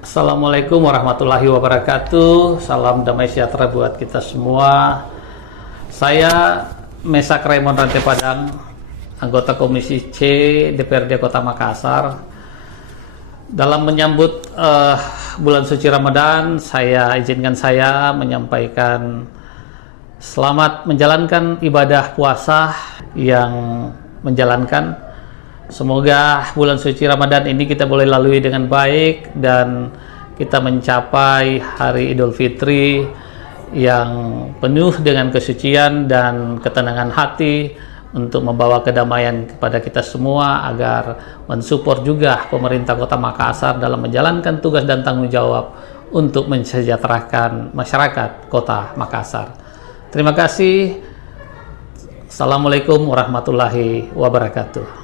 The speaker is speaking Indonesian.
Assalamualaikum warahmatullahi wabarakatuh. Salam damai sejahtera buat kita semua. Saya Mesak Raymond Rantai Padang, anggota Komisi C DPRD Kota Makassar. Dalam menyambut bulan suci Ramadan, izinkan saya menyampaikan selamat menjalankan ibadah puasa yang menjalankan. Semoga bulan suci Ramadan ini kita boleh lalui dengan baik dan kita mencapai hari Idul Fitri yang penuh dengan kesucian dan ketenangan hati untuk membawa kedamaian kepada kita semua, agar mensupport juga pemerintah Kota Makassar dalam menjalankan tugas dan tanggung jawab untuk mensejahterakan masyarakat Kota Makassar. Terima kasih. Assalamualaikum warahmatullahi wabarakatuh.